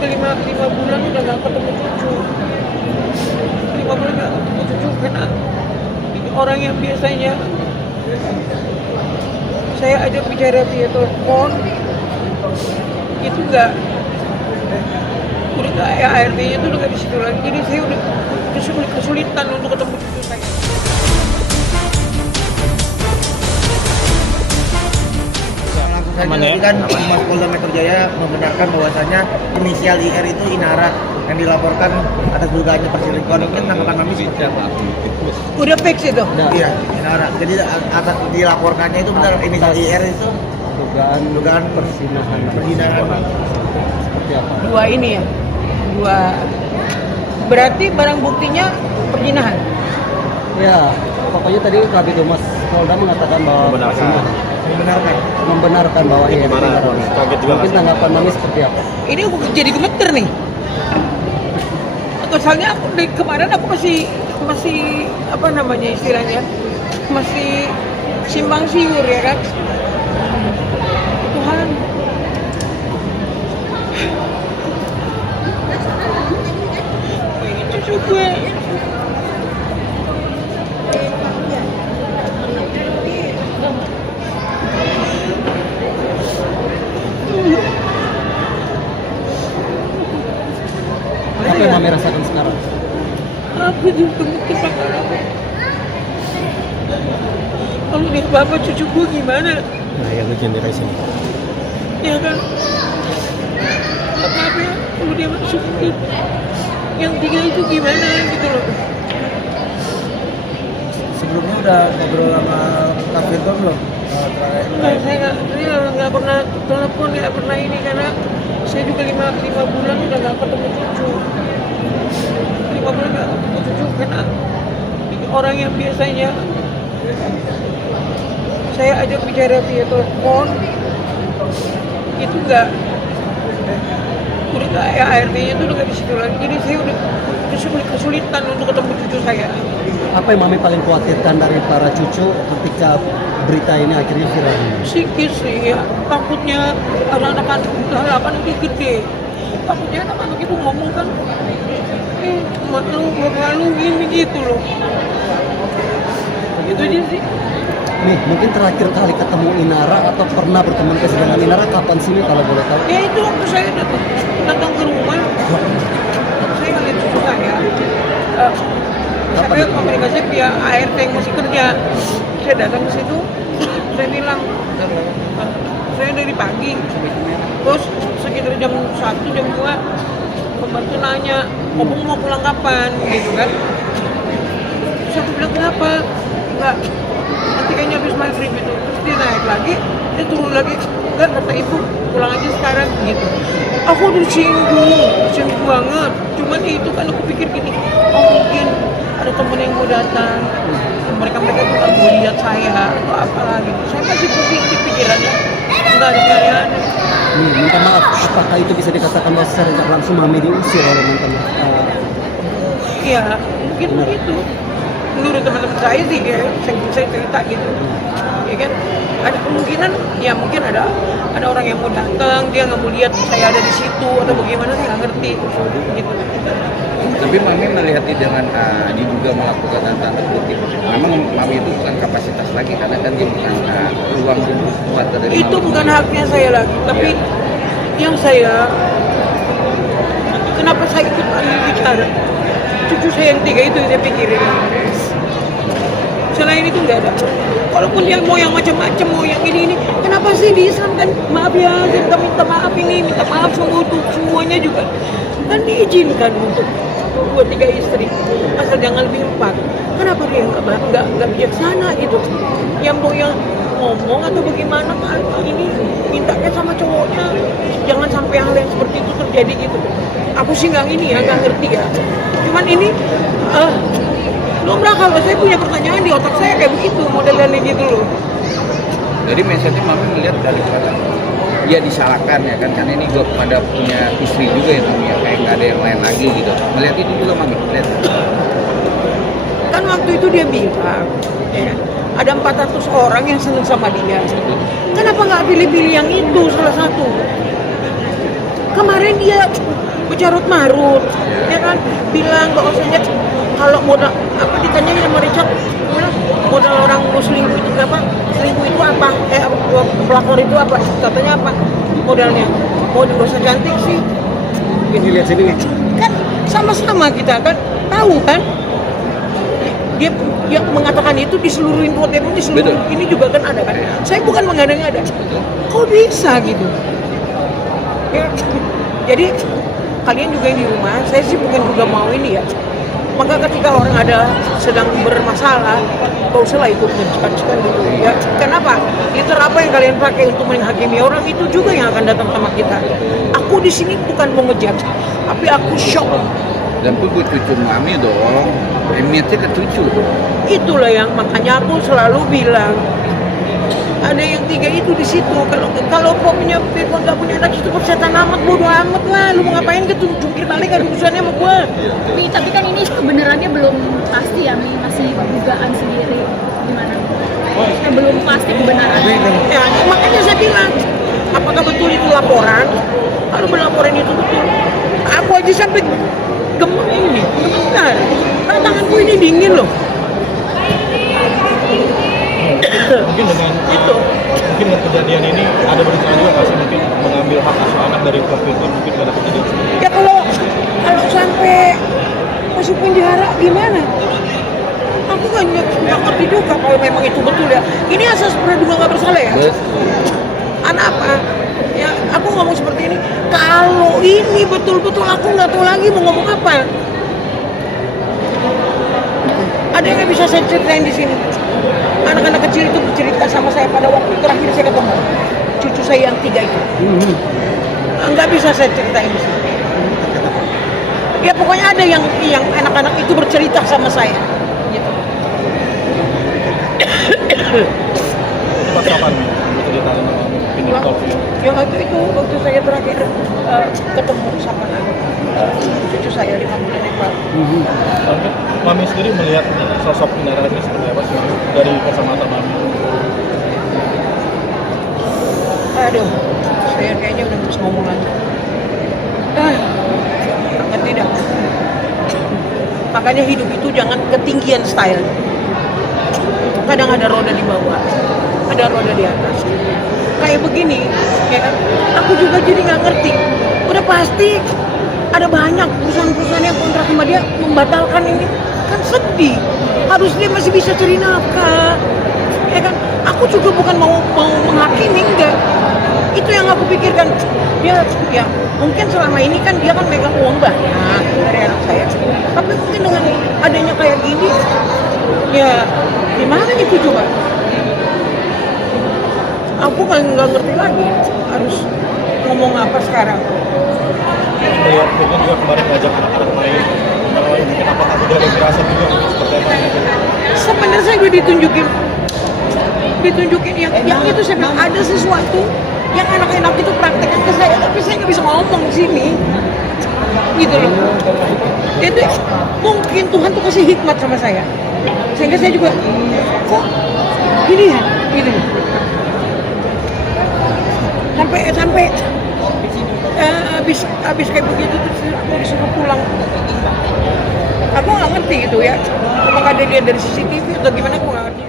juga lima bulan udah nggak ketemu cucu. 5 bulan nggak ketemu cucu karena orang yang biasanya saya ajak bicara via telepon itu nggak, udah nggak, ya ART-nya itu udah nggak di situ lagi, jadi saya udah kesulitan untuk ketemu cucu saya. Langsung saja tadi kan Humas Polda Metro Jaya membenarkan bahwasannya inisial IR itu Inara yang dilaporkan atas dugaannya perselingkuhan. Mungkin tanggapan kami seperti apa? Udah fix itu. Iya, Inara. Jadi atas dilaporkannya itu benar inisial IR itu dugaan perzinahan. Seperti apa? Dua ini ya, dua, berarti barang buktinya perzinahan. Ya, pokoknya tadi Kabid Humas Polda mengatakan bahwa membenarkan bahwa iya. Mungkin tanggapan Mami seperti apa? Ini aku jadi gemeter nih. Soalnya aku dari kemarin aku masih apa namanya istilahnya, masih simpang siur ya kan. Tuhan. Ini cucu gue. Apa yang Mami rasakan sekarang? Aku juga mungkin bakal apa? Kalau dia bapak cucu gue gimana? Nah, yang ujian dari sini. Ya kan? Apa ya? Kalau dia masuk yang 3 itu gimana gitu loh? Sebelumnya udah ngobrol sama Kak Firman belum? Enggak, saya nggak pernah telepon, nggak pernah ini karena saya juga 5 bulan udah nggak ketemu cucu. 5 bulan nggak ketemu cucu karena orang yang biasanya saya ajak bicara via telepon itu nggak, udah nggak, ya ART-nya itu udah nggak di situ lagi, jadi saya udah kesulitan untuk ketemu cucu saya. Apa yang Mami paling khawatirkan dari para cucu ketika berita ini akhirnya viral? Psikis sih ya, takutnya anak-anak harapan itu gede, takutnya anak-anak itu ngomong kan, mak lu bapak lu gini gitu loh, gitu aja sih. Nih, mungkin terakhir kali ketemu Inara atau pernah berkomunikasi dengan Inara kapan sih nih kalau boleh tahu? Ya itu waktu saya datang ke rumah, saya ngeliat cucu saya, saya komunikasi via ART yang masih kerja, saya datang ke situ, saya bilang, saya dari pagi, terus sekitar jam 1, jam 2, pembantu nanya, Opung mau pulang kapan, gitu kan. Terus aku bilang, kenapa? Enggak, nanti kayaknya habis maghrib itu. Terus dia naik lagi, dia turun lagi, enggak, kata ibu, pulang aja sekarang, gitu. Aku udah singgung banget. Cuman itu kan aku pikir gini, oh mungkin ada temen yang mau datang, mereka tuh nggak mau lihat saya atau apalah gitu. Saya masih pusing di pikirannya, nggak ada kalian. Minta maaf, apakah itu bisa dikatakan bahwa secara tidak langsung Mami diusir oleh mantan? Iya, mungkin begitu. Menurut teman-teman saya sih, ya, saya cerita gitu. Ya kan, ada kemungkinan, ya mungkin ada orang yang mau datang, dia nggak mau lihat saya ada di situ atau bagaimana, saya nggak ngerti. Gitu. Tapi Mami melihat dengan diduga melakukan tanda kutip, memang Mami itu bukan kapasitas lagi karena kan dia bukan ruang kuat dari itu bukan haknya saya lagi, tapi yang saya, kenapa saya ikut bicara cucu saya yang 3 itu saya pikirin. Selain itu nggak ada. Walaupun dia mau yang macam-macam, mau yang ini, kenapa sih di Islam kan, maaf ya, kita minta maaf ini, minta maaf untuk semuanya juga kan diizinkan untuk 2-3 istri, asal jangan lebih 4. Kenapa dia nggak bijaksana gitu? Yang mau yang ngomong atau bagaimana, ini mintanya sama cowoknya, jangan sampai hal yang seperti itu terjadi gitu. Aku sih nggak ngerti ya. Cuman ini lumrah, kalau saya punya pertanyaan di otak saya kayak begitu, modelannya gitu loh. Jadi mindsetnya Mami melihat dari kata dia disalahkan ya kan, karena ini gue pada punya istri juga ya Mami ya, kayak nggak ada yang lain lagi gitu. Melihat itu juga Mami, melihat. Kan waktu itu dia bilang, ya, ada 400 orang yang seneng sama dia. Kenapa nggak pilih-pilih yang itu salah satu? Kemarin dia bercarut marut, ya kan, bilang bahwasanya kalau modal apa ditanya sama Richard, bilang modal orang selingkuh itu apa? Selingkuh itu apa? Pelakor itu apa? Katanya apa? Modalnya mau dosa cantik sih. Ini lihat sini nih. Kan sama-sama kita kan tahu kan dia yang mengatakan itu di seluruh infotainment di seluruh Betul. ini juga kan ada kan. Saya bukan mengada-ngada. Kok bisa gitu? Ya, jadi kalian juga yang di rumah, saya sih bukan juga mau ini ya. Maka ketika orang ada sedang bermasalah, gak usah lah ikut ngecek-ngecekan gitu ya. Kenapa? Liter apa yang kalian pakai untuk menghakimi orang itu juga yang akan datang sama kita. Aku di sini bukan mau ngejudge, tapi aku shock. Dan pun gue cucu mami dong, niatnya ke cucu. Itulah yang makanya aku selalu bilang ada yang 3 itu di situ. Kalau punya Firman nggak punya anak itu persetan amat, bodo amat lah. Lu mau ngapain ke jungkir balik ada urusannya sama gua. Tapi kan ini kebenarannya belum pasti ya, Mi. Masih dugaan sendiri gimana? Belum pasti kebenarannya. Ya makanya saya bilang, apakah betul itu laporan? Kalau laporan itu betul, aku aja sampai gemetar. Karena tanganku ini dingin loh. Mungkin dengan Itu. mungkin dengan kejadian ini ada berencana juga nggak sih mungkin mengambil hak asuh anak dari Firman mungkin pada kejadian seperti ini? Ya kalau sampai masuk penjara gimana? Aku kan nggak ngerti juga kalau memang itu betul ya. Ini asas praduga nggak bersalah ya. Anak apa? Ya aku ngomong seperti ini. Kalau ini betul-betul aku nggak tahu lagi mau ngomong apa. Ada yang nggak bisa saya ceritain di sini. Anak-anak kecil itu bercerita sama saya pada waktu terakhir saya ketemu cucu saya yang 3 itu. Nggak bisa saya ceritain di sini. Ya pokoknya ada yang anak-anak itu bercerita sama saya. Gitu. Pas kapan Mi? Ceritain ini talk ya. Yang waktu saya terakhir ketemu sama cucu saya 5 bulan yang lalu. Tapi Mami sendiri melihat sosok Inara ini seperti apa sih Mami? Dari kacamata Mami? Aduh, saya kayaknya udah harus ngomong lagi. Sangat tidak. Makanya hidup itu jangan ketinggian style. Kadang ada roda di bawah, ada roda di atas. Kayak begini, ya kan? Aku juga jadi nggak ngerti. Udah pasti ada banyak perusahaan-perusahahan yang kontrak sama dia membatalkan ini. Kan sedih. Harus dia masih bisa cari nafkah. Ya kan? Aku juga bukan mau menghakimi, enggak. Itu yang aku pikirkan. Dia ya mungkin selama ini kan dia kan megang uang banyak dari anak saya. Tapi mungkin dengan adanya kayak gini, ya gimana itu coba? Aku kan nggak ngerti lagi harus ngomong apa sekarang. Melihat Firman juga kemarin ngajak anak-anak main. Kalau mungkin apakah sudah ada firasat juga seperti apa? Sebenarnya saya udah ditunjukin yang itu saya bilang ada sesuatu yang anak-anak itu praktekkan ke saya, tapi saya nggak bisa ngomong di sini, gitu loh. Jadi mungkin Tuhan tuh kasih hikmat sama saya, sehingga saya juga kok gini ya, gitu. Sampai habis kayak begitu terus aku disuruh pulang. Aku nggak ngerti gitu ya, apakah dia lihat dari CCTV atau gimana aku nggak ngerti.